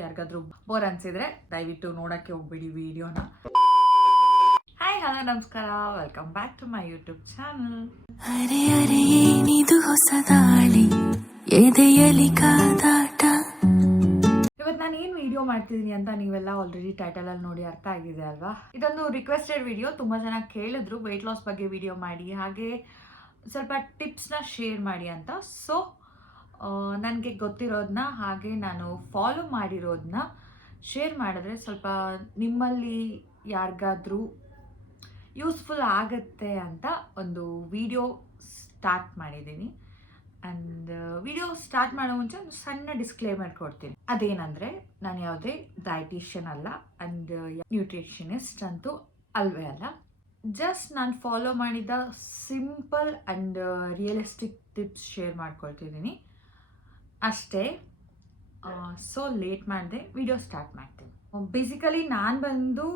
ಯಾರಿಗಾದ್ರೂ ಬೋರ್ ಅನ್ಸಿದ್ರೆ ದಯವಿಟ್ಟು ನೋಡಕ್ಕೆ ಹೋಗ್ಬಿಡಿ ವಿಡಿಯೋನ. ಹಾಯ್ ಹಲೋ ನಮಸ್ಕಾರ, welcome back to my YouTube channel. ಅರೆ ಅರೆ ಏನಿದು ಹೊಸ ದಾಳಿ ಎದೆಯಲಿ ಕಾದಾಟ. ಇವತ್ತು ನಾನು ಏನು ವಿಡಿಯೋ ಮಾಡ್ತಿದ್ದೀನಿ ಅಂತ ನೀವೆಲ್ಲ ಆಲ್ರೆಡಿ ಟೈಟಲ್ ಅಲ್ಲಿ ನೋಡಿ ಅರ್ಥ ಆಗಿದೆ ಅಲ್ವಾ. ಇದೊಂದು ರಿಕ್ವೆಸ್ಟೆಡ್ ವಿಡಿಯೋ. ತುಂಬಾ ಜನ ಕೇಳಿದ್ರು ವೆಯ್ಟ್ ಲಾಸ್ ಬಗ್ಗೆ ವಿಡಿಯೋ ಮಾಡಿ, ಹಾಗೆ ಸ್ವಲ್ಪ ಟಿಪ್ಸ್ನ ಶೇರ್ ಮಾಡಿ ಅಂತ. ಸೊ ನನಗೆ ಗೊತ್ತಿರೋದನ್ನ ಹಾಗೆ ನಾನು ಫಾಲೋ ಮಾಡಿರೋದನ್ನ ಶೇರ್ ಮಾಡಿದ್ರೆ ಸ್ವಲ್ಪ ನಿಮ್ಮಲ್ಲಿ ಯಾರಿಗಾದ್ರೂ ಯೂಸ್ಫುಲ್ ಆಗುತ್ತೆ ಅಂತ ಒಂದು ವಿಡಿಯೋ ಸ್ಟಾರ್ಟ್ ಮಾಡಿದ್ದೀನಿ. ಆ್ಯಂಡ್ ವಿಡಿಯೋ ಸ್ಟಾರ್ಟ್ ಮಾಡೋ ಮುಂಚೆ ಒಂದು ಸಣ್ಣ ಡಿಸ್ಕ್ಲೇಮರ್ ಕೊಡ್ತೀನಿ. ಅದೇನಂದರೆ, ನಾನು ಯಾವುದೇ ಡಯಟಿಷಿಯನ್ ಅಲ್ಲ ಆ್ಯಂಡ್ ನ್ಯೂಟ್ರಿಷನಿಸ್ಟ್ ಅಂತೂ ಅಲ್ವೇ ಅಲ್ಲ. ಜಸ್ಟ್ ನಾನು ಫಾಲೋ ಮಾಡಿದ simple and realistic tips share ಮಾಡ್ಕೊಳ್ತಿದ್ದೀನಿ ಅಷ್ಟೇ. ಸೊ ಲೇಟ್ ಮಾಡಿದೆ, ವಿಡಿಯೋ ಸ್ಟಾರ್ಟ್ ಮಾಡ್ತೀನಿ. ಬೇಸಿಕಲಿ ನಾನು ಬಂದು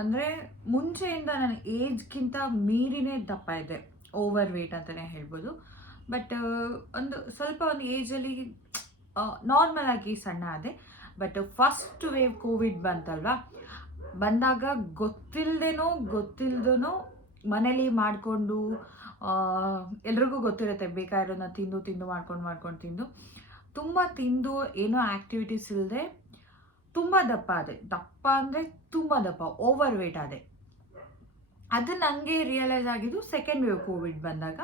ಅಂದರೆ ಮುಂಚೆಯಿಂದ ನನ್ನ ಏಜ್ಗಿಂತ ಮೀರಿನೇ ದಪ್ಪ ಇದೆ, ಓವರ್ ವೇಟ್ ಅಂತಲೇ ಹೇಳ್ಬೋದು. ಬಟ್ ಒಂದು ಏಜಲ್ಲಿ ನಾರ್ಮಲ್ ಆಗಿ ಸಣ್ಣ ಆದೆ. ಬಟ್ ಫಸ್ಟ್ ವೇವ್ ಕೋವಿಡ್ ಬಂದಾಗ ಗೊತ್ತಿಲ್ದೇನೋ ಮನೇಲಿ ಮಾಡಿಕೊಂಡು, ಎಲ್ರಿಗೂ ಗೊತ್ತಿರುತ್ತೆ ಬೇಕಾಗಿರೋದನ್ನ ತಿಂದು ಮಾಡ್ಕೊಂಡು ತಿಂದು ತುಂಬ ತಿಂದು ಏನೋ ಆ್ಯಕ್ಟಿವಿಟೀಸ್ ಇಲ್ಲದೆ ತುಂಬ ದಪ್ಪ ಆದೆ. ದಪ್ಪ ಅಂದರೆ ತುಂಬ ದಪ್ಪ, ಓವರ್ ವೇಟ್ ಆದೆ. ಅದು ನನಗೆ ರಿಯಲೈಸ್ ಆಗಿದ್ದು ಸೆಕೆಂಡ್ ವೇವ್ ಕೋವಿಡ್ ಬಂದಾಗ.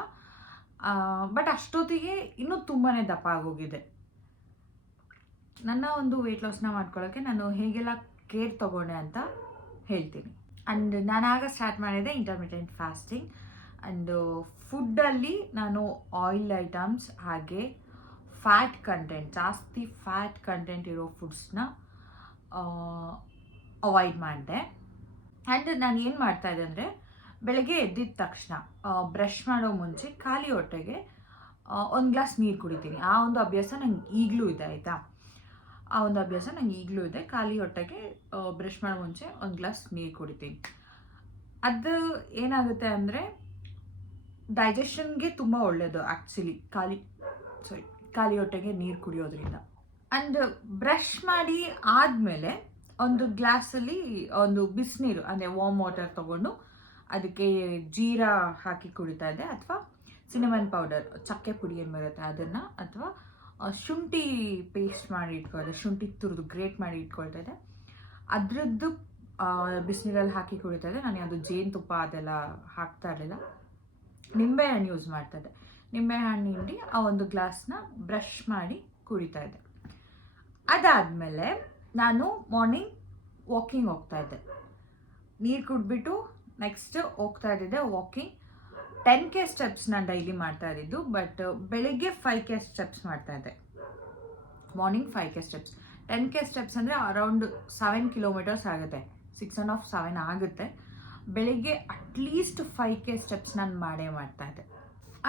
ಬಟ್ ಅಷ್ಟೊತ್ತಿಗೆ ಇನ್ನೂ ತುಂಬಾ ದಪ್ಪ ಆಗೋಗಿದೆ. ನನ್ನ ಒಂದು ವೆಯ್ಟ್ ಲಾಸ್ನ ಮಾಡ್ಕೊಳ್ಳೋಕ್ಕೆ ನಾನು ಹೇಗೆಲ್ಲ ಕೇರ್ ತೊಗೊಂಡೆ ಅಂತ ಹೇಳ್ತೀನಿ. ಆ್ಯಂಡ್ ನಾನು ಆಗ ಸ್ಟಾರ್ಟ್ ಮಾಡಿದೆ ಇಂಟರ್ಮಿಟೆಂಟ್ ಫಾಸ್ಟಿಂಗ್. ಆ್ಯಂಡ್ ಫುಡ್ಡಲ್ಲಿ ನಾನು ಆಯಿಲ್ ಐಟಮ್ಸ್ ಹಾಗೆ ಜಾಸ್ತಿ ಫ್ಯಾಟ್ ಕಂಟೆಂಟ್ ಇರೋ ಫುಡ್ಸ್ನ ಅವಾಯ್ಡ್ ಮಾಡಿದೆ. ಆ್ಯಂಡ್ ನಾನು ಏನು ಮಾಡ್ತಾಯಿದ್ದೆ ಅಂದರೆ, ಬೆಳಗ್ಗೆ ಎದ್ದಿದ ತಕ್ಷಣ ಬ್ರಷ್ ಮಾಡೋ ಮುಂಚೆ ಖಾಲಿ ಹೊಟ್ಟೆಗೆ ಒಂದು ಗ್ಲಾಸ್ ನೀರು ಕುಡಿತೀನಿ. ಆ ಒಂದು ಅಭ್ಯಾಸ ನಂಗೆ ಈಗಲೂ ಇದೆ, ಆಯಿತಾ. ಖಾಲಿ ಹೊಟ್ಟೆಗೆ ಬ್ರಷ್ ಮಾಡೋ ಮುಂಚೆ ಒಂದು ಗ್ಲಾಸ್ ನೀರು ಕುಡಿತೀನಿ. ಅದು ಏನಾಗುತ್ತೆ ಅಂದರೆ ಡೈಜೆಷನ್ಗೆ ತುಂಬ ಒಳ್ಳೆಯದು ಆ್ಯಕ್ಚುಲಿ, ಖಾಲಿ ಹೊಟ್ಟೆಗೆ ನೀರು ಕುಡಿಯೋದ್ರಿಂದ. ಆ್ಯಂಡ್ ಬ್ರಷ್ ಮಾಡಿ ಆದಮೇಲೆ ಒಂದು ಗ್ಲಾಸಲ್ಲಿ ಒಂದು ಬಿಸಿನೀರು ಅಂದರೆ ವಾರ್ಮ್ ವಾಟರ್ ತೊಗೊಂಡು ಅದಕ್ಕೆ ಜೀರಾ ಹಾಕಿ ಕುಡಿತಾ ಇದ್ದೆ, ಅಥವಾ ಸಿನಮನ್ ಪೌಡರ್, ಚಕ್ಕೆ ಪುಡಿ ಏನು ಬರುತ್ತೆ ಅದನ್ನು, ಅಥವಾ ಶುಂಠಿ ಪೇಸ್ಟ್ ಮಾಡಿ ಇಟ್ಕೊಳ್ದೆ, ಶುಂಠಿ ತುರಿದು ಗ್ರೇಟ್ ಮಾಡಿ ಇಟ್ಕೊಳ್ತಾ ಇದ್ದೆ. ಅದರದ್ದು ಬಿಸಿನೀರಲ್ಲಿ ಹಾಕಿ ಕುಡಿತಾ ಇದ್ದೆ. ನಾನು ಅದು ಜೇನುತುಪ್ಪ ಅದೆಲ್ಲ ಹಾಕ್ತಾ ಇರಲಿಲ್ಲ, ನಿಂಬೆಹಣ್ಣು ಯೂಸ್ ಮಾಡ್ತಾಯಿದ್ದೆ. ನಿಂಬೆಹಣ್ಣು ಹಿಂಡಿ ಆ ಒಂದು ಗ್ಲಾಸ್ನ ಬ್ರಷ್ ಮಾಡಿ ಕುಡಿತಾ ಇದ್ದೆ. ಅದಾದಮೇಲೆ ನಾನು ಮಾರ್ನಿಂಗ್ ವಾಕಿಂಗ್ ಹೋಗ್ತಾಯಿದ್ದೆ. ನೀರು ಕುಡಿದ್ಬಿಟ್ಟು ನೆಕ್ಸ್ಟ್ ಹೋಗ್ತಾ ಇದ್ದಿದ್ದೆ ವಾಕಿಂಗ್. 10K ಸ್ಟೆಪ್ಸ್ ನಾನು ಡೈಲಿ ಮಾಡ್ತಾ ಇದ್ದಿದ್ದು. ಬಟ್ ಬೆಳಿಗ್ಗೆ 5K ಸ್ಟೆಪ್ಸ್ ಮಾಡ್ತಾಯಿದ್ದೆ. Morning 5K steps. 10K steps ಅಂದರೆ ಅರೌಂಡ್ 7 ಕಿಲೋಮೀಟರ್ಸ್ ಆಗುತ್ತೆ, 6.5 7 ಆಗುತ್ತೆ. ಬೆಳಿಗ್ಗೆ ಅಟ್ಲೀಸ್ಟ್ 5K ಸ್ಟೆಪ್ಸ್ ನಾನು ಮಾಡ್ತಾಯಿದ್ದೆ.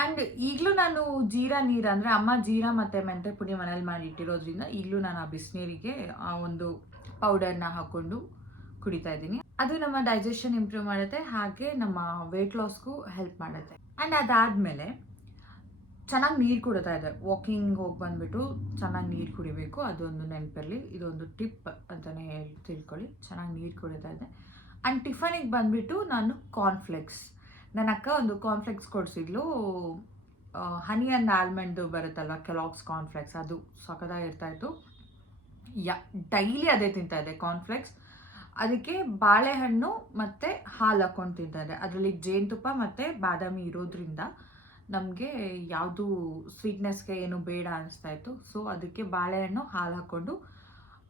ಆ್ಯಂಡ್ ಈಗಲೂ ನಾನು ಜೀರಾ ನೀರು ಅಂದರೆ ಅಮ್ಮ ಜೀರಾ ಮತ್ತು ಮೆಂತ್ಯ ಪುಡಿ ಮನೇಲಿ ಮಾಡಿ ಇಟ್ಟಿರೋದ್ರಿಂದ ಈಗಲೂ ನಾನು ಆ ಬಿಸಿನೀರಿಗೆ ಆ ಒಂದು ಪೌಡರ್ನ ಹಾಕ್ಕೊಂಡು ಕುಡಿತಾ ಇದ್ದೀನಿ. ಅದು ನಮ್ಮ ಡೈಜೆಷನ್ ಇಂಪ್ರೂವ್ ಮಾಡುತ್ತೆ, ಹಾಗೆ ನಮ್ಮ ವೆಯ್ಟ್ ಲಾಸ್ಗೂ ಹೆಲ್ಪ್ ಮಾಡುತ್ತೆ. ಆ್ಯಂಡ್ ಅದಾದಮೇಲೆ ಚೆನ್ನಾಗಿ ನೀರು ಕುಡಿತಾ ಇದೆ. ವಾಕಿಂಗ್ ಹೋಗಿ ಬಂದುಬಿಟ್ಟು ಚೆನ್ನಾಗಿ ನೀರು ಕುಡಿಬೇಕು, ಅದೊಂದು ನೆನಪಿರಲಿ. ಇದೊಂದು ಟಿಪ್ ಅಂತಲೇ ತಿಳ್ಕೊಳ್ಳಿ. ಚೆನ್ನಾಗಿ ನೀರು ಕುಡಿತಾ ಇದೆ. ಆ್ಯಂಡ್ ಟಿಫನಿಗೆ ಬಂದುಬಿಟ್ಟು ನಾನು ಕಾರ್ನ್ಫ್ಲೆಕ್ಸ್, ನನ್ನ ಅಕ್ಕ ಒಂದು ಕಾರ್ನ್ಫ್ಲೆಕ್ಸ್ ಕೊಡಿಸಿದ್ಲು, ಹನಿ ಆ್ಯಂಡ್ ಆಲ್ಮಂಡು ಬರುತ್ತಲ್ವ, ಕೆಲಾಗ್ಸ್ ಕಾರ್ನ್ಫ್ಲೆಕ್ಸ್, ಅದು ಸಖತ್ತಾಗಿರ್ತಾಯಿತ್ತು. ಡೈಲಿ ಅದೇ ತಿಂತಾಯಿದ್ದೆ ಕಾರ್ನ್ಫ್ಲೆಕ್ಸ್. ಅದಕ್ಕೆ ಬಾಳೆಹಣ್ಣು ಮತ್ತು ಹಾಲು ಹಾಕ್ಕೊಂಡು ತಿಂತಾಯಿದ್ದೆ. ಅದರಲ್ಲಿ ಜೇನುತುಪ್ಪ ಮತ್ತು ಬಾದಾಮಿ ಇರೋದ್ರಿಂದ ನಮಗೆ ಯಾವುದು ಸ್ವೀಟ್ನೆಸ್ಗೆ ಏನು ಬೇಡ ಅನಿಸ್ತಾಯಿತ್ತು. ಸೊ ಅದಕ್ಕೆ ಬಾಳೆಹಣ್ಣು ಹಾಲು ಹಾಕ್ಕೊಂಡು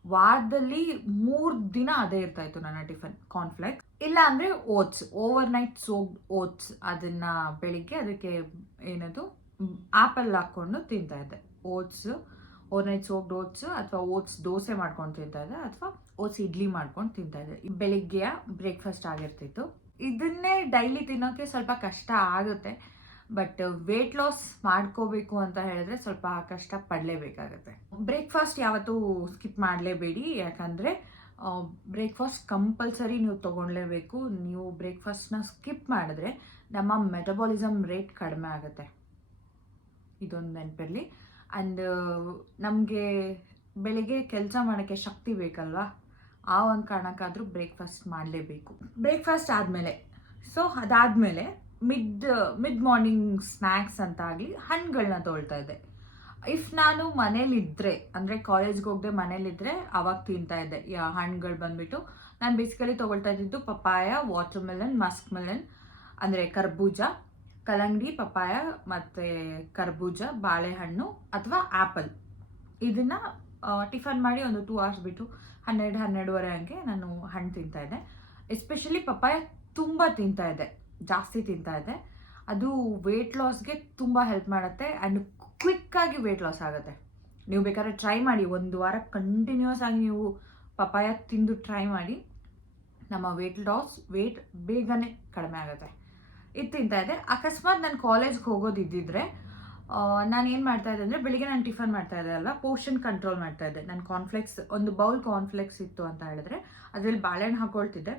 ವಾರದಲ್ಲಿ 3 ದಿನ ಅದೇ ಇರ್ತಾಯಿತ್ತು ನನ್ನ ಟಿಫನ್, ಕಾರ್ನ್ಫ್ಲೆಕ್ಸ್. ಇಲ್ಲ ಅಂದರೆ oats, over night soaked oats, ಅದನ್ನು ಬೆಳಿಗ್ಗೆ ಅದಕ್ಕೆ ಏನದು ಆ್ಯಪಲ್ ಹಾಕ್ಕೊಂಡು ತಿಂತಾಯಿದ್ದೆ. ಓವರ್ ನೈಟ್ ಸೋಕ್ಡ್ ಓಟ್ಸ್, ಅಥವಾ ಓಟ್ಸ್ ದೋಸೆ ಮಾಡ್ಕೊಂಡು ತಿಂತಾಯಿದ್ದೆ, ಅಥವಾ ಓಟ್ಸ್ ಇಡ್ಲಿ ಮಾಡ್ಕೊಂಡು ತಿಂತಾಯಿದ್ದೆ. ಬೆಳಿಗ್ಗೆಯ ಬ್ರೇಕ್ಫಾಸ್ಟ್ ಆಗಿರ್ತಿತ್ತು. ಇದನ್ನೇ ಡೈಲಿ ತಿನ್ನೋಕ್ಕೆ ಸ್ವಲ್ಪ ಕಷ್ಟ ಆಗುತ್ತೆ. ಬಟ್ ವೆಯ್ಟ್ ಲಾಸ್ ಮಾಡ್ಕೋಬೇಕು ಅಂತ ಹೇಳಿದ್ರೆ ಸ್ವಲ್ಪ ಕಷ್ಟ ಪಡಲೇಬೇಕಾಗತ್ತೆ. ಬ್ರೇಕ್ಫಾಸ್ಟ್ ಯಾವತ್ತೂ ಸ್ಕಿಪ್ ಮಾಡಲೇಬೇಡಿ, ಯಾಕಂದರೆ ಬ್ರೇಕ್ಫಾಸ್ಟ್ ಕಂಪಲ್ಸರಿ ನೀವು ತೊಗೊಳ್ಳೇಬೇಕು. ನೀವು ಬ್ರೇಕ್ಫಾಸ್ಟ್ನ ಸ್ಕಿಪ್ ಮಾಡಿದ್ರೆ ನಮ್ಮ ಮೆಟಬಾಲಿಸಮ್ ರೇಟ್ ಕಡಿಮೆ ಆಗುತ್ತೆ, ಇದೊಂದು ನೆನಪಿರಲಿ. ಆ್ಯಂಡ್ ನಮಗೆ ಬೆಳಿಗ್ಗೆ ಕೆಲಸ ಮಾಡೋಕ್ಕೆ ಶಕ್ತಿ ಬೇಕಲ್ವಾ, ಆ ಒಂದು ಕಾರಣಕ್ಕಾದರೂ ಬ್ರೇಕ್ಫಾಸ್ಟ್ ಮಾಡಲೇಬೇಕು. ಬ್ರೇಕ್ಫಾಸ್ಟ್ ಆದಮೇಲೆ ಅದಾದಮೇಲೆ ಮಿಡ್ ಮಾರ್ನಿಂಗ್ ಸ್ನ್ಯಾಕ್ಸ್ ಅಂತ ಆಗಲಿ ಹಣ್ಣುಗಳನ್ನ ತೊಗೊಳ್ತಾ ಇದ್ದೆ. ಇಫ್ ನಾನು ಮನೇಲಿದ್ದರೆ, ಅಂದರೆ ಕಾಲೇಜ್ಗೆ ಹೋಗದೆ ಮನೇಲಿದ್ದರೆ ಅವಾಗ ತಿಂತಾ ಇದ್ದೆ. ಹಣ್ಣುಗಳು ಬಂದುಬಿಟ್ಟು ನಾನು ಬೇಸಿಕಲಿ ತೊಗೊಳ್ತಾ ಇದ್ದಿದ್ದು papaya, water melon, Musk melon ಅಂದರೆ ಕರ್ಬೂಜ, ಕಲ್ಲಂಗಡಿ, ಪಪಾಯ ಮತ್ತು ಕರ್ಬೂಜ, ಬಾಳೆಹಣ್ಣು ಅಥವಾ ಆ್ಯಪಲ್. ಇದನ್ನು ಟಿಫನ್ ಮಾಡಿ ಒಂದು 2 hours ಬಿಟ್ಟು 12-12:30 ಹಂಗೆ ನಾನು ಹಣ್ಣು ತಿಂತಾಯಿದ್ದೆ. ಎಸ್ಪೆಷಲಿ ಪಪಾಯ ತುಂಬ ತಿಂತಾಯಿದ್ದೆ, ಜಾಸ್ತಿ ತಿಂತಾಯಿದ್ದೆ. ಅದು ವೆಯ್ಟ್ ಲಾಸ್ಗೆ ತುಂಬ ಹೆಲ್ಪ್ ಮಾಡುತ್ತೆ ಆ್ಯಂಡ್ ಕ್ವಿಕ್ಕಾಗಿ ವೆಯ್ಟ್ ಲಾಸ್ ಆಗುತ್ತೆ. ನೀವು ಬೇಕಾದ್ರೆ ಟ್ರೈ ಮಾಡಿ, 1 ವಾರ ಕಂಟಿನ್ಯೂಸ್ ಆಗಿ ನೀವು ಪಪಾಯ ತಿಂದು ಟ್ರೈ ಮಾಡಿ, ನಮ್ಮ ವೇಟ್ ಬೇಗನೆ ಕಡಿಮೆ ಆಗುತ್ತೆ. ಇದು ತಿಂತಾಯಿದ್ದೆ. ಅಕಸ್ಮಾತ್ ನಾನು ಕಾಲೇಜ್ಗೆ ಹೋಗೋದಿದ್ದಿದ್ರೆ ನಾನು ಏನು ಮಾಡ್ತಾಯಿದ್ದೆ ಅಂದರೆ, ಬೆಳಿಗ್ಗೆ ನಾನು ಟಿಫನ್ ಮಾಡ್ತಾಯಿದ್ದೆ ಅಲ್ಲ, ಪೋರ್ಷನ್ ಕಂಟ್ರೋಲ್ ಮಾಡ್ತಾಯಿದ್ದೆ. ನಾನು ಕಾರ್ನ್ಫ್ಲೆಕ್ಸ್, ಒಂದು ಬೌಲ್ ಕಾರ್ನ್ಫ್ಲೆಕ್ಸ್ ಇತ್ತು ಅಂತ ಹೇಳಿದ್ರೆ ಅದರಲ್ಲಿ ಬಾಳೆಹಣ್ಣು ಹಾಕ್ಕೊಳ್ತಿದ್ದೆ,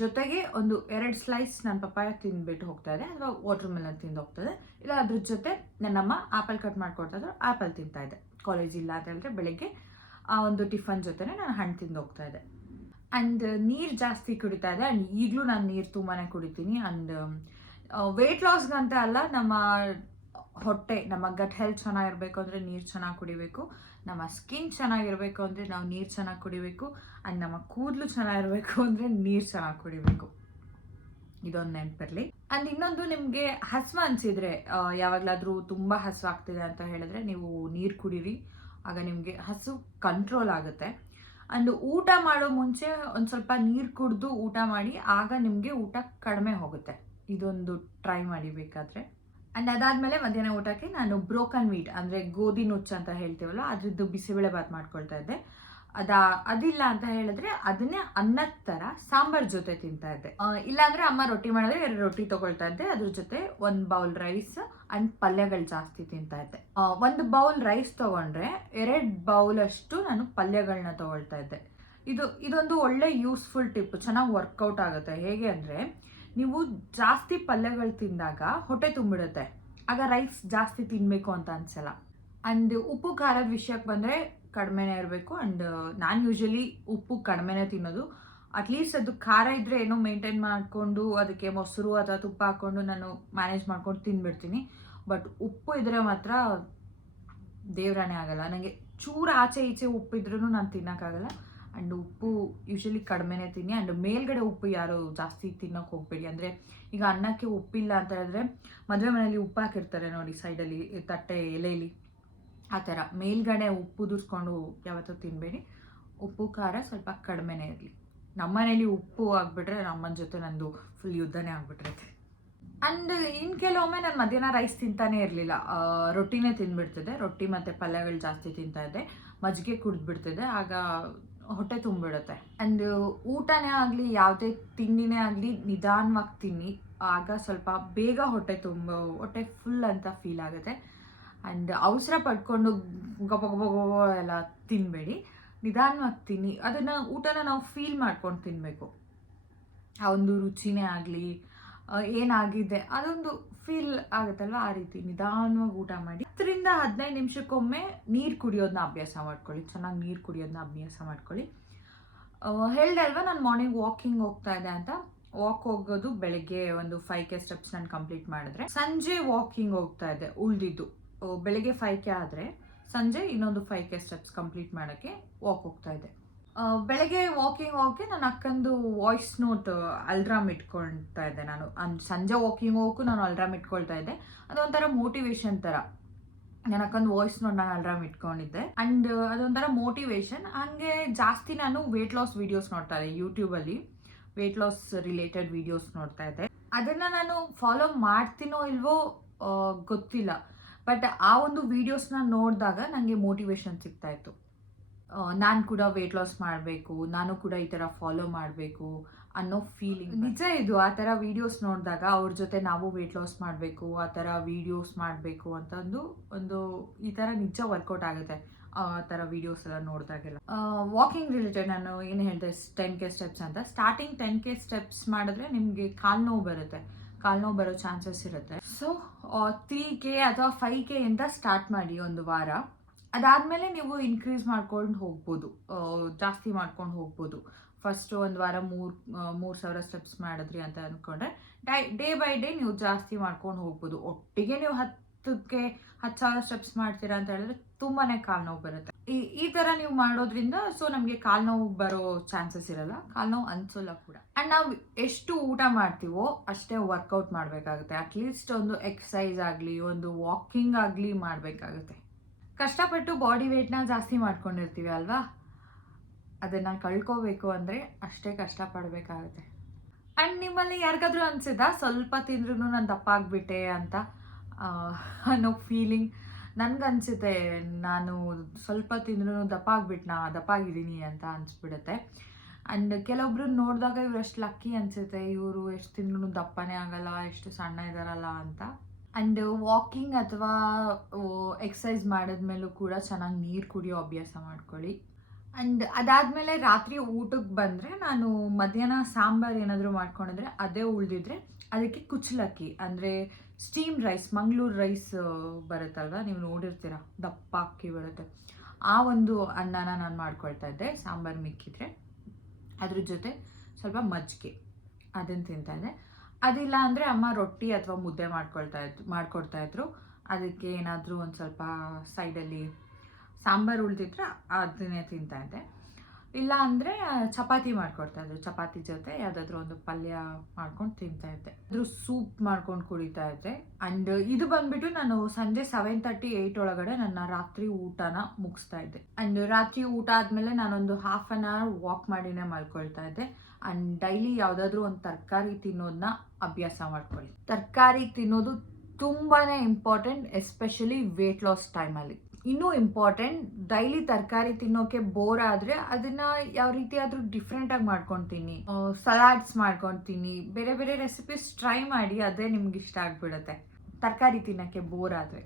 ಜೊತೆಗೆ ಒಂದು 2 ಸ್ಲೈಸ್ ನಾನು ಪಪಾಯ ತಿಂದುಬಿಟ್ಟು ಹೋಗ್ತಾಯಿದ್ದೆ, ಅಥವಾ ವಾಟರ್ ಮೆಲನ್ ತಿಂದು ಹೋಗ್ತಾಯಿದ್ದೆ. ಇಲ್ಲ ಅದ್ರ ಜೊತೆ ನನ್ನಮ್ಮ ಆ್ಯಪಲ್ ಕಟ್ ಮಾಡ್ಕೊಡ್ತಾಯಿದ್ರು, ಆ್ಯಪಲ್ ತಿಂತಾಯಿದ್ದೆ. ಕಾಲೇಜ್ ಇಲ್ಲ ಅಂತ ಹೇಳಿದ್ರೆ ಬೆಳಗ್ಗೆ ಆ ಒಂದು ಟಿಫನ್ ಜೊತೆನೇ ನಾನು ಹಣ್ಣು ತಿಂದು ಹೋಗ್ತಾಯಿದ್ದೆ. ಆ್ಯಂಡ್ ನೀರು ಜಾಸ್ತಿ ಕುಡಿತಾ ಇದೆ. ಆ್ಯಂಡ್ ಈಗಲೂ ನಾನು ನೀರು ತುಂಬಾ ಕುಡಿತೀನಿ. ಆ್ಯಂಡ್ ವೆಯ್ಟ್ ಲಾಸ್ಗಂತ ಅಲ್ಲ, ನಮ್ಮ ಹೊಟ್ಟೆ, ನಮ್ಮ ಗಟ್ ಹೆಲ್ತ್ ಚೆನ್ನಾಗಿರಬೇಕು ಅಂದರೆ ನೀರು ಚೆನ್ನಾಗಿ ಕುಡಿಬೇಕು, ನಮ್ಮ ಸ್ಕಿನ್ ಚೆನ್ನಾಗಿರಬೇಕು ಅಂದರೆ ನಾವು ನೀರು ಚೆನ್ನಾಗಿ ಕುಡಿಬೇಕು, ಆ್ಯಂಡ್ ನಮ್ಮ ಕೂದಲು ಚೆನ್ನಾಗಿರಬೇಕು ಅಂದರೆ ನೀರು ಚೆನ್ನಾಗಿ ಕುಡಿಬೇಕು. ಇದೊಂದು ನೆನಪಿರಲಿ. ಆ್ಯಂಡ್ ಇನ್ನೊಂದು, ನಿಮಗೆ ಹಸಿವು ಅನಿಸಿದರೆ, ಯಾವಾಗಲಾದರೂ ತುಂಬ ಹಸಿವು ಆಗ್ತಿದೆ ಅಂತ ಹೇಳಿದ್ರೆ ನೀವು ನೀರು ಕುಡೀರಿ, ಆಗ ನಿಮಗೆ ಹಸಿವು ಕಂಟ್ರೋಲ್ ಆಗುತ್ತೆ. ಆ್ಯಂಡ್ ಊಟ ಮಾಡೋ ಮುಂಚೆ ಒಂದು ಸ್ವಲ್ಪ ನೀರು ಕುಡಿದು ಊಟ ಮಾಡಿ, ಆಗ ನಿಮಗೆ ಊಟ ಕಡಿಮೆ ಹೋಗುತ್ತೆ. ಇದೊಂದು ಟ್ರೈ ಮಾಡಿ ಬೇಕಾದರೆ. ಆ್ಯಂಡ್ ಅದಾದಮೇಲೆ ಮಧ್ಯಾಹ್ನ ಊಟಕ್ಕೆ ನಾನು ಬ್ರೋಕನ್ ವೀಟ್ ಅಂದರೆ ಗೋಧಿ ನುಚ್ಚು ಅಂತ ಹೇಳ್ತೀವಲ್ಲ, ಅದ್ರದ್ದು ಬಿಸಿಬೇಳೆ ಬಾತ್ ಮಾಡ್ಕೊಳ್ತಾ ಇದ್ದೆ. ಅದಿಲ್ಲ ಅಂತ ಹೇಳಿದ್ರೆ ಅದನ್ನೇ ಅನ್ನದ ಥರ ಸಾಂಬಾರ್ ಜೊತೆ ತಿಂತಾ ಇದ್ದೆ. ಇಲ್ಲಾಂದರೆ ಅಮ್ಮ ರೊಟ್ಟಿ ಮಾಡಿದ್ರೆ 2 ರೊಟ್ಟಿ ತೊಗೊಳ್ತಾ ಇದ್ದೆ, ಅದ್ರ ಜೊತೆ 1 ಬೌಲ್ ರೈಸ್ ಆ್ಯಂಡ್ ಪಲ್ಯಗಳು ಜಾಸ್ತಿ ತಿಂತಾ ಇದ್ದೆ. 1 ಬೌಲ್ ರೈಸ್ ತೊಗೊಂಡ್ರೆ 2 ಬೌಲಷ್ಟು ನಾನು ಪಲ್ಯಗಳನ್ನ ತೊಗೊಳ್ತಾ ಇದ್ದೆ. ಇದೊಂದು ಒಳ್ಳೆ ಯೂಸ್ಫುಲ್ ಟಿಪ್, ಚೆನ್ನಾಗಿ ವರ್ಕೌಟ್ ಆಗುತ್ತೆ. ಹೇಗೆ ಅಂದರೆ, ನೀವು ಜಾಸ್ತಿ ಪಲ್ಯಗಳು ತಿಂದಾಗ ಹೊಟ್ಟೆ ತುಂಬಿಡುತ್ತೆ, ಆಗ ರೈಸ್ ಜಾಸ್ತಿ ತಿನ್ನಬೇಕು ಅಂತ ಅನಿಸಲ್ಲ. ಆ್ಯಂಡ್ ಉಪ್ಪು ಖಾರದ ವಿಷಯಕ್ಕೆ ಬಂದರೆ ಕಡಿಮೆನೇ ಇರಬೇಕು. ಆ್ಯಂಡ್ ನಾನು ಯೂಶ್ವಲಿ ಉಪ್ಪು ಕಡಿಮೆನೇ ತಿನ್ನೋದು. ಅಟ್ಲೀಸ್ಟ್ ಅದು ಖಾರ ಇದ್ದರೆ ಏನೋ ಮೇಂಟೈನ್ ಮಾಡಿಕೊಂಡು ಅದಕ್ಕೆ ಮೊಸರು ಅಥವಾ ತುಪ್ಪ ಹಾಕ್ಕೊಂಡು ನಾನು ಮ್ಯಾನೇಜ್ ಮಾಡ್ಕೊಂಡು ತಿಂದ್ಬಿಡ್ತೀನಿ. ಬಟ್ ಉಪ್ಪು ಇದ್ದರೆ ಮಾತ್ರ ದೇವ್ರಾನೇ ಆಗಲ್ಲ. ನನಗೆ ಚೂರು ಆಚೆ ಈಚೆ ಉಪ್ಪಿದ್ರೂ ನಾನು ತಿನ್ನೋಕ್ಕಾಗಲ್ಲ. ಆ್ಯಂಡ್ ಉಪ್ಪು ಯೂಶ್ವಲಿ ಕಡಿಮೆನೇ ತಿನ್ನಿ. ಆ್ಯಂಡ್ ಮೇಲ್ಗಡೆ ಉಪ್ಪು ಯಾರು ಜಾಸ್ತಿ ತಿನ್ನೋಕೆ ಹೋಗಬೇಡಿ. ಅಂದರೆ ಈಗ ಅನ್ನಕ್ಕೆ ಉಪ್ಪಿಲ್ಲ ಅಂತ ಹೇಳಿದ್ರೆ, ಮದುವೆ ಮನೆಯಲ್ಲಿ ಉಪ್ಪು ಹಾಕಿರ್ತಾರೆ ನೋಡಿ ಸೈಡಲ್ಲಿ, ತಟ್ಟೆ ಎಲೆಯಲ್ಲಿ, ಆ ಥರ ಮೇಲ್ಗಡೆ ಉಪ್ಪು ಉದುರಿಸ್ಕೊಂಡು ಯಾವತ್ತೂ ತಿನ್ನಬೇಡಿ. ಉಪ್ಪು ಖಾರ ಸ್ವಲ್ಪ ಕಡಿಮೆನೇ ಇರಲಿ. ನಮ್ಮ ಮನೇಲಿ ಉಪ್ಪು ಆಗಿಬಿಟ್ರೆ ನಮ್ಮನ ಜೊತೆ ನಂದು ಫುಲ್ ಯುದ್ಧನೇ ಆಗಿಬಿಟ್ಟಿರುತ್ತೆ. ಆ್ಯಂಡ್ ಇನ್ನು ಕೆಲವೊಮ್ಮೆ ನಾನು ಮಧ್ಯಾಹ್ನ ರೈಸ್ ತಿಂತಾನೇ ಇರಲಿಲ್ಲ, ರೊಟ್ಟಿನೇ ತಿಂದ್ಬಿಡ್ತಿದ್ದೆ. ರೊಟ್ಟಿ ಮತ್ತು ಪಲ್ಯಗಳು ಜಾಸ್ತಿ ತಿಂತಾಯಿದ್ದೆ, ಮಜ್ಜಿಗೆ ಕುಡಿದ್ಬಿಡ್ತಿದ್ದೆ, ಆಗ ಹೊಟ್ಟೆ ತುಂಬಿಡುತ್ತೆ. ಆ್ಯಂಡ್ ಊಟನೇ ಆಗಲಿ ಯಾವುದೇ ತಿಂಡಿನೇ ಆಗಲಿ ನಿಧಾನವಾಗಿ ತಿನ್ನಿ, ಆಗ ಸ್ವಲ್ಪ ಬೇಗ ಹೊಟ್ಟೆ ಫುಲ್ ಅಂತ ಫೀಲ್ ಆಗುತ್ತೆ. ಆ್ಯಂಡ್ ಅವಸರ ಪಡ್ಕೊಂಡು ಗಪ ಎಲ್ಲ ತಿನ್ನಬೇಡಿ, ನಿಧಾನವಾಗಿ ತಿನ್ನಿ. ಊಟನ ನಾವು ಫೀಲ್ ಮಾಡ್ಕೊಂಡು ತಿನ್ನಬೇಕು. ಆ ಒಂದು ರುಚಿನೇ ಆಗಲಿ, ಏನಾಗಿದೆ ಅದೊಂದು ಫೀಲ್ ಆಗುತ್ತಲ್ವ, ಆ ರೀತಿ ನಿಧಾನವಾಗಿ ಊಟ ಮಾಡಿ. 10-15 ನಿಮಿಷಕ್ಕೊಮ್ಮೆ ನೀರು ಕುಡಿಯೋದನ್ನ ಅಭ್ಯಾಸ ಮಾಡ್ಕೊಳ್ಳಿ, ಚೆನ್ನಾಗಿ ನೀರು ಕುಡಿಯೋದನ್ನ ಅಭ್ಯಾಸ ಮಾಡ್ಕೊಳ್ಳಿ. ಹೇಳಿದೆ ಅಲ್ವಾ ನಾನು ಮಾರ್ನಿಂಗ್ ವಾಕಿಂಗ್ ಹೋಗ್ತಾ ಇದ್ದೆ ಅಂತ. ವಾಕ್ ಹೋಗೋದು ಬೆಳಗ್ಗೆ ಒಂದು 5K ಸ್ಟೆಪ್ಸ್ ನಾನು ಕಂಪ್ಲೀಟ್ ಮಾಡಿದ್ರೆ, ಸಂಜೆ ವಾಕಿಂಗ್ ಹೋಗ್ತಾ ಇದ್ದೆ ಉಳಿದಿದ್ದು. ಬೆಳಗ್ಗೆ 5K ಆದರೆ ಸಂಜೆ ಇನ್ನೊಂದು 5K ಸ್ಟೆಪ್ಸ್ ಕಂಪ್ಲೀಟ್ ಮಾಡೋಕ್ಕೆ ವಾಕ್ ಹೋಗ್ತಾ ಇದ್ದೆ. ಬೆಳಗ್ಗೆ ವಾಕಿಂಗ್ ಹೋಗೋಕ್ಕೆ ನನ್ನ ಅಕ್ಕಂದು ವಾಯ್ಸ್ ನೋಟ್ ಅಲ್ರಾಮ್ ಇಟ್ಕೊಳ್ತಾ ಇದ್ದೆ ನಾನು. ಸಂಜೆ ವಾಕಿಂಗ್ ಹೋಗೋಕ್ಕೂ ನಾನು ಅಲ್ರಾಮ್ ಇಟ್ಕೊಳ್ತಾ ಇದ್ದೆ. ಅದೊಂಥರ ಮೋಟಿವೇಶನ್ ಥರ. ನನ್ನ ಅಕ್ಕಂದು ವಾಯ್ಸ್ ನೋಟ್ ನಾನು ಅಲ್ರಾಮ್ ಇಟ್ಕೊಂಡಿದ್ದೆ. ಆ್ಯಂಡ್ ಅದೊಂಥರ ಮೋಟಿವೇಶನ್. ಹಾಗೆ ಜಾಸ್ತಿ ನಾನು ವೆಯ್ಟ್ ಲಾಸ್ ವೀಡಿಯೋಸ್ ನೋಡ್ತಾ ಇದ್ದೆ, ಯೂಟ್ಯೂಬಲ್ಲಿ ವೆಯ್ಟ್ ಲಾಸ್ ರಿಲೇಟೆಡ್ ವೀಡಿಯೋಸ್ ನೋಡ್ತಾ ಇದ್ದೆ. ಅದನ್ನು ನಾನು ಫಾಲೋ ಮಾಡ್ತೀನೋ ಇಲ್ವೋ ಗೊತ್ತಿಲ್ಲ, ಬಟ್ ಆ ಒಂದು ವೀಡಿಯೋಸ್ನ ನೋಡಿದಾಗ ನನಗೆ ಮೋಟಿವೇಶನ್ ಸಿಗ್ತಾಯಿತ್ತು. ನಾನು ಕೂಡ ವೆಯ್ಟ್ ಲಾಸ್ ಮಾಡಬೇಕು, ನಾನು ಕೂಡ ಈ ಥರ ಫಾಲೋ ಮಾಡಬೇಕು ಅನ್ನೋ ಫೀಲಿಂಗ್. ನಿಜ ಇದು. ಆ ಥರ ವೀಡಿಯೋಸ್ ನೋಡಿದಾಗ ಅವ್ರ ಜೊತೆ ನಾವು ವೆಯ್ಟ್ ಲಾಸ್ ಮಾಡಬೇಕು, ಆ ಥರ ವೀಡಿಯೋಸ್ ಮಾಡಬೇಕು ಅಂತಂದು ಈ ಥರ ನಿಜ ವರ್ಕೌಟ್ ಆಗುತ್ತೆ ಆ ಥರ ವೀಡಿಯೋಸ್ ಎಲ್ಲ ನೋಡಿದಾಗೆಲ್ಲ. ವಾಕಿಂಗ್ ರಿಲೇಟೆಡ್ ನಾನು ಏನು ಹೇಳಿದೆ, 10K ಸ್ಟೆಪ್ಸ್ ಅಂತ. ಸ್ಟಾರ್ಟಿಂಗ್ 10K ಸ್ಟೆಪ್ಸ್ ಮಾಡಿದ್ರೆ ನಿಮಗೆ ಕಾಲು ನೋವು ಬರೋ ಚಾನ್ಸಸ್ ಇರುತ್ತೆ. ಸೊ 3K ಅಥವಾ 5K ಇಂದ ಸ್ಟಾರ್ಟ್ ಮಾಡಿ ಒಂದು ವಾರ. ಅದಾದಮೇಲೆ ನೀವು ಇನ್ಕ್ರೀಸ್ ಮಾಡ್ಕೊಂಡು ಹೋಗ್ಬೋದು, ಜಾಸ್ತಿ ಮಾಡ್ಕೊಂಡು ಹೋಗ್ಬೋದು. ಫಸ್ಟು ಒಂದು ವಾರ 3,000 ಸ್ಟೆಪ್ಸ್ ಮಾಡಿದ್ರಿ ಅಂತ ಅಂದ್ಕೊಂಡ್ರೆ ಡೇ ಬೈ ಡೇ ನೀವು ಜಾಸ್ತಿ ಮಾಡ್ಕೊಂಡು ಹೋಗ್ಬೋದು. ಒಟ್ಟಿಗೆ ನೀವು 10,000 ಸ್ಟೆಪ್ಸ್ ಮಾಡ್ತೀರಾ ಅಂತ ಹೇಳಿದ್ರೆ ತುಂಬಾ ಕಾಲು ನೋವು ಬರುತ್ತೆ. ಈ ಥರ ನೀವು ಮಾಡೋದ್ರಿಂದ ಸೊ ನಮಗೆ ಕಾಲು ನೋವು ಬರೋ ಚಾನ್ಸಸ್ ಇರಲ್ಲ, ಕಾಲು ನೋವು ಅನ್ಸೋಲ್ಲ ಕೂಡ. ಆ್ಯಂಡ್ ನಾವು ಎಷ್ಟು ಊಟ ಮಾಡ್ತೀವೋ ಅಷ್ಟೇ ವರ್ಕೌಟ್ ಮಾಡಬೇಕಾಗುತ್ತೆ. ಅಟ್ಲೀಸ್ಟ್ ಒಂದು ಎಕ್ಸಸೈಸ್ ಆಗಲಿ, ಒಂದು ವಾಕಿಂಗ್ ಆಗಲಿ ಮಾಡಬೇಕಾಗುತ್ತೆ. ಕಷ್ಟಪಟ್ಟು ಬಾಡಿ ವೇಟ್ನ ಜಾಸ್ತಿ ಮಾಡ್ಕೊಂಡಿರ್ತೀವಿ ಅಲ್ವಾ, ಅದನ್ನು ಕಳ್ಕೋಬೇಕು ಅಂದರೆ ಅಷ್ಟೇ ಕಷ್ಟಪಡಬೇಕಾಗುತ್ತೆ. ಆ್ಯಂಡ್ ನಿಮ್ಮಲ್ಲಿ ಯಾರಿಗಾದ್ರೂ ಅನಿಸಿದ ಸ್ವಲ್ಪ ತಿಂದ್ರೂ ನಾನು ದಪ್ಪ ಆಗಿಬಿಟ್ಟೆ ಅಂತ ಅನ್ನೋ ಫೀಲಿಂಗ್ ನನಗನ್ಸುತ್ತೆ. ನಾನು ಸ್ವಲ್ಪ ತಿಂದ್ರೂ ದಪ್ಪ ಆಗಿದ್ದೀನಿ ಅಂತ ಅನಿಸ್ಬಿಡುತ್ತೆ. ಆ್ಯಂಡ್ ಕೆಲವೊಬ್ರು ನೋಡಿದಾಗ ಇವ್ರು ಎಷ್ಟು ಲಕ್ಕಿ ಅನಿಸುತ್ತೆ, ಇವರು ಎಷ್ಟು ತಿಂದ್ರೂ ದಪ್ಪನೇ ಆಗಲ್ಲ, ಎಷ್ಟು ಸಣ್ಣ ಇದ್ದಾರಲ್ಲ ಅಂತ. ಆ್ಯಂಡ್ ವಾಕಿಂಗ್ ಅಥವಾ ಎಕ್ಸಸೈಸ್ ಮಾಡಿದ್ಮೇಲೂ ಕೂಡ ಚೆನ್ನಾಗಿ ನೀರು ಕುಡಿಯೋ ಅಭ್ಯಾಸ ಮಾಡ್ಕೊಳ್ಳಿ. ಆ್ಯಂಡ್ ಅದಾದಮೇಲೆ ರಾತ್ರಿ ಊಟಕ್ಕೆ ಬಂದರೆ ನಾನು ಮಧ್ಯಾಹ್ನ ಸಾಂಬಾರು ಏನಾದರೂ ಮಾಡ್ಕೊಂಡಿದ್ರೆ ಅದೇ ಉಳಿದಿದ್ರೆ ಅದಕ್ಕೆ ಕುಚ್ಚಲಕ್ಕಿ ಅಂದರೆ ಸ್ಟೀಮ್ ರೈಸ್, ಮಂಗಳೂರು ರೈಸ್ ಬರುತ್ತಲ್ವ, ನೀವು ನೋಡಿರ್ತೀರ, ದಪ್ಪ ಅಕ್ಕಿ ಬರುತ್ತೆ, ಆ ಒಂದು ಅನ್ನನ ನಾನು ಮಾಡ್ಕೊಳ್ತಾ ಇದ್ದೆ. ಸಾಂಬಾರು ಮಿಕ್ಕಿದ್ರೆ ಅದ್ರ ಜೊತೆ ಸ್ವಲ್ಪ ಮಜ್ಜಿಗೆ ಅದನ್ನು ತಿಂತಾಯಿದ್ದೆ. ಅದಿಲ್ಲ ಅಂದರೆ ಅಮ್ಮ ರೊಟ್ಟಿ ಅಥವಾ ಮುದ್ದೆ ಮಾಡ್ಕೊಡ್ತಾಯಿದ್ರು. ಅದಕ್ಕೆ ಏನಾದರೂ ಒಂದು ಸ್ವಲ್ಪ ಸೈಡಲ್ಲಿ ಸಾಂಬಾರು ಉಳಿದಿದ್ರೆ ಅದನ್ನೇ ತಿಂತಾಯಿದ್ದೆ. ಇಲ್ಲ ಅಂದರೆ ಚಪಾತಿ ಮಾಡ್ಕೊಡ್ತಾಯಿದ್ರು, ಚಪಾತಿ ಜೊತೆ ಯಾವುದಾದ್ರೂ ಒಂದು ಪಲ್ಯ ಮಾಡ್ಕೊಂಡು ತಿಂತಾಯಿದ್ದೆ. ಅದ್ರ ಸೂಪ್ ಮಾಡ್ಕೊಂಡು ಕುಡಿತಾ ಇದ್ದೆ. ಆ್ಯಂಡ್ ಇದು ಬಂದುಬಿಟ್ಟು ನಾನು ಸಂಜೆ 7:30, 8 ಒಳಗಡೆ ನನ್ನ ರಾತ್ರಿ ಊಟನ ಮುಗಿಸ್ತಾ ಇದ್ದೆ. ಆ್ಯಂಡ್ ರಾತ್ರಿ ಊಟ ಆದಮೇಲೆ ನಾನೊಂದು 1/2 ಅವರ್ ವಾಕ್ ಮಾಡಿನೇ ಮಲ್ಕೊಳ್ತಾ ಇದ್ದೆ. ಆ್ಯಂಡ್ ಡೈಲಿ ಯಾವುದಾದ್ರೂ ಒಂದು ತರಕಾರಿ ತಿನ್ನೋದನ್ನ ಅಭ್ಯಾಸ ಮಾಡ್ಕೊಳ್ಳಿ. ತರಕಾರಿ ತಿನ್ನೋದು ತುಂಬಾ ಇಂಪಾರ್ಟೆಂಟ್, ಎಸ್ಪೆಷಲಿ ವೇಟ್ ಲಾಸ್ ಟೈಮಲ್ಲಿ. ಇನ್ನೂ ಇಂಪಾರ್ಟೆಂಟ್, ಡೈಲಿ ತರಕಾರಿ ತಿನ್ನೋಕೆ ಬೋರ್ ಆದರೆ ಅದನ್ನು ಯಾವ ರೀತಿ ಆದರೂ ಡಿಫ್ರೆಂಟಾಗಿ ಮಾಡ್ಕೊತೀನಿ, ಸಲಾಡ್ಸ್ ಮಾಡ್ಕೊತೀನಿ, ಬೇರೆ ಬೇರೆ ರೆಸಿಪೀಸ್ ಟ್ರೈ ಮಾಡಿ, ಅದೇ ನಿಮ್ಗೆ ಇಷ್ಟ ಆಗಿಬಿಡುತ್ತೆ ತರಕಾರಿ ತಿನ್ನೋಕ್ಕೆ ಬೋರ್ ಆದರೆ.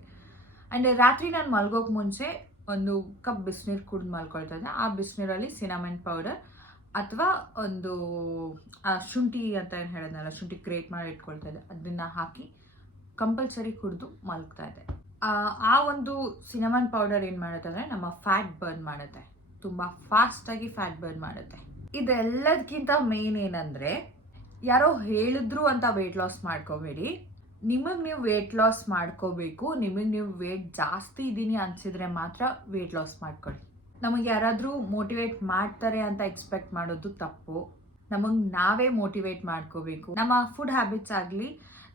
ಆ್ಯಂಡ್ ರಾತ್ರಿ ನಾನು ಮಲ್ಗೋಕೆ ಮುಂಚೆ ಒಂದು ಕಪ್ ಬಿಸಿನೀರು ಕುಡಿದು ಮಲ್ಕೊಳ್ತಾ ಇದ್ದೆ. ಆ ಬಿಸಿನೀರಲ್ಲಿ ಸಿನಮನ್ ಪೌಡರ್ ಅಥವಾ ಒಂದು ಶುಂಠಿ ಅಂತ ಏನು ಹೇಳಿದ್ನಲ್ಲ, ಶುಂಠಿ ಗ್ರೇಟ್ ಮಾಡಿ ಇಟ್ಕೊಳ್ತಾ ಇದ್ದೆ, ಅದನ್ನು ಹಾಕಿ ಕಂಪಲ್ಸರಿ ಕುಡಿದು ಮಲ್ಗ್ತಾ ಇದ್ದೆ. ಆ ಒಂದು ಸಿನಮನ್ ಪೌಡರ್ ಏನು ಮಾಡುತ್ತೆ ಅಂದರೆ ನಮ್ಮ ಫ್ಯಾಟ್ ಬರ್ನ್ ಮಾಡುತ್ತೆ, ತುಂಬ ಫಾಸ್ಟಾಗಿ ಫ್ಯಾಟ್ ಬರ್ನ್ ಮಾಡುತ್ತೆ. ಇದೆಲ್ಲದಕ್ಕಿಂತ ಮೇನ್ ಏನಂದರೆ, ಯಾರೋ ಹೇಳಿದ್ರು ಅಂತ ವೆಯ್ಟ್ ಲಾಸ್ ಮಾಡ್ಕೋಬೇಡಿ. ನಿಮಗೆ ನೀವು ವೆಯ್ಟ್ ಲಾಸ್ ಮಾಡ್ಕೋಬೇಕು, ನಿಮಗೆ ನೀವು ವೆಯ್ಟ್ ಜಾಸ್ತಿ ಇದ್ದೀನಿ ಅನಿಸಿದರೆ ಮಾತ್ರ ವೆಯ್ಟ್ ಲಾಸ್ ಮಾಡ್ಕೊಳ್ಳಿ. ನಮಗೆ ಯಾರಾದರೂ ಮೋಟಿವೇಟ್ ಮಾಡ್ತಾರೆ ಅಂತ ಎಕ್ಸ್ಪೆಕ್ಟ್ ಮಾಡೋದು ತಪ್ಪು. ನಮಗೆ ನಾವೇ ಮೋಟಿವೇಟ್ ಮಾಡ್ಕೋಬೇಕು. ನಮ್ಮ ಫುಡ್ ಹ್ಯಾಬಿಟ್ಸ್ ಆಗಲಿ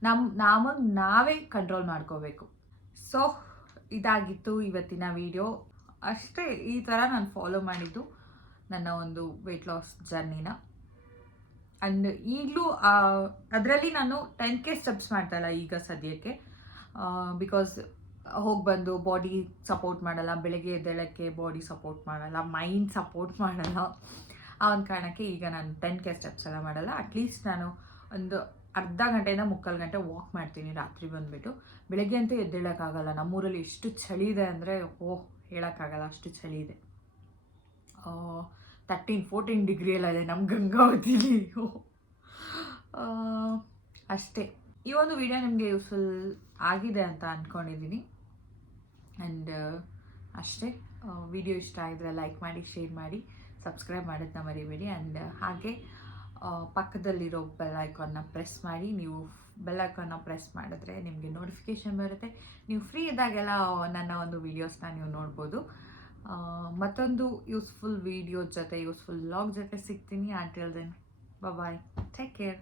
ನಮಗೆ ನಾವೇ ಕಂಟ್ರೋಲ್ ಮಾಡ್ಕೋಬೇಕು. ಸೊ ಇದಾಗಿತ್ತು ಇವತ್ತಿನ ವಿಡಿಯೋ. ಅಷ್ಟೇ, ಈ ಥರ ನಾನು ಫಾಲೋ ಮಾಡಿದ್ದು ನನ್ನ ಒಂದು ವೆಯ್ಟ್ ಲಾಸ್ ಜರ್ನಿನ. ಆ್ಯಂಡ್ ಈಗಲೂ ಅದರಲ್ಲಿ ನಾನು 10K ಸ್ಟೆಪ್ಸ್ ಮಾಡ್ತಾಯಿಲ್ಲ ಈಗ ಸದ್ಯಕ್ಕೆ, ಬಿಕಾಸ್ ಹೋಗಿ ಬಾಡಿ ಸಪೋರ್ಟ್ ಮಾಡಲ್ಲ, ಬೆಳಗ್ಗೆ ಎದ್ದೇಳಕ್ಕೆ ಬಾಡಿ ಸಪೋರ್ಟ್ ಮಾಡಲ್ಲ, ಮೈಂಡ್ ಸಪೋರ್ಟ್ ಮಾಡಲ್ಲ. ಆ ಒಂದು ಕಾರಣಕ್ಕೆ ಈಗ ನಾನು 10K ಸ್ಟೆಪ್ಸ್ ಎಲ್ಲ ಮಾಡಲ್ಲ. ಅಟ್ಲೀಸ್ಟ್ ನಾನು ಒಂದು ಅರ್ಧ ಗಂಟೆಯಿಂದ 3/4 ಗಂಟೆ ವಾಕ್ ಮಾಡ್ತೀನಿ ರಾತ್ರಿ ಬಂದುಬಿಟ್ಟು. ಬೆಳಗ್ಗೆ ಅಂತೂ ಎದ್ದೇಳೋಕ್ಕಾಗಲ್ಲ, ನಮ್ಮೂರಲ್ಲಿ ಎಷ್ಟು ಚಳಿ ಇದೆ ಅಂದರೆ ಹೇಳೋಕ್ಕಾಗಲ್ಲ, ಅಷ್ಟು ಚಳಿ ಇದೆ. 13-14 ಡಿಗ್ರಿ ಎಲ್ಲ ಇದೆ ನಮ್ಮ ಗಂಗಾವತಿಲಿ. ಅಷ್ಟೇ, ಈ ಒಂದು ವಿಡಿಯೋ ನಿಮಗೆ ಯೂಸ್ಫುಲ್ ಆಗಿದೆ ಅಂತ ಅಂದ್ಕೊಂಡಿದ್ದೀನಿ. ಆ್ಯಂಡ್ ಅಷ್ಟೇ, ವಿಡಿಯೋ ಇಷ್ಟ ಆಗಿದ್ರೆ ಲೈಕ್ ಮಾಡಿ, ಶೇರ್ ಮಾಡಿ, ಸಬ್ಸ್ಕ್ರೈಬ್ ಮಾಡೋದನ್ನ ಮರಿಬೇಡಿ. ಆ್ಯಂಡ್ ಹಾಗೆ ಪಕ್ಕದಲ್ಲಿರೋ ಬೆಲ್ ಐಕಾನ್ನ ಪ್ರೆಸ್ ಮಾಡಿ. ನೀವು ಬೆಲ್ ಐಕಾನ್ನ ಪ್ರೆಸ್ ಮಾಡಿದ್ರೆ ನಿಮಗೆ ನೋಟಿಫಿಕೇಷನ್ ಬರುತ್ತೆ. ನೀವು ಫ್ರೀ ಇದ್ದಾಗೆಲ್ಲ ನನ್ನ ಒಂದು ವೀಡಿಯೋಸ್ನ ನೀವು ನೋಡ್ಬೋದು. ಮತ್ತೊಂದು ಯೂಸ್ಫುಲ್ ವೀಡಿಯೋ ಜೊತೆ, ಯೂಸ್ಫುಲ್ ವ್ಲಾಗ್ ಜೊತೆ ಸಿಗ್ತೀನಿ. ಅಂಟಿಲ್ ದೆನ್, ಬಾಯ್, ಟೇಕ್ ಕೇರ್.